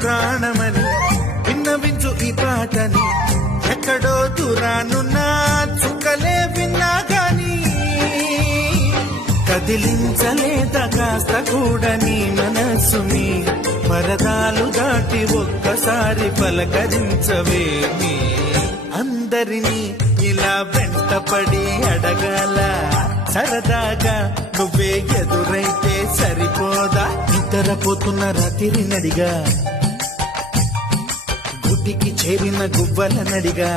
ప్రాణమని విన్నవించు ఈ పాటని ఎక్కడో దూరానున్నా చుక్కలే విన్నా గాని కదిలించలేద కాస్త కూడా నీ మనస్సుని పరదాలు దాటి ఒక్కసారి పలకరించవేమి అందరినీ ఇలా వెంటపడి అడగాల సరదాగా నువ్వే ఎదురైతే సరిపోదా నిద్రపోతున్న రాత్రి నడిగా గుడ్డికి చేరిన గువ్వల నడిగా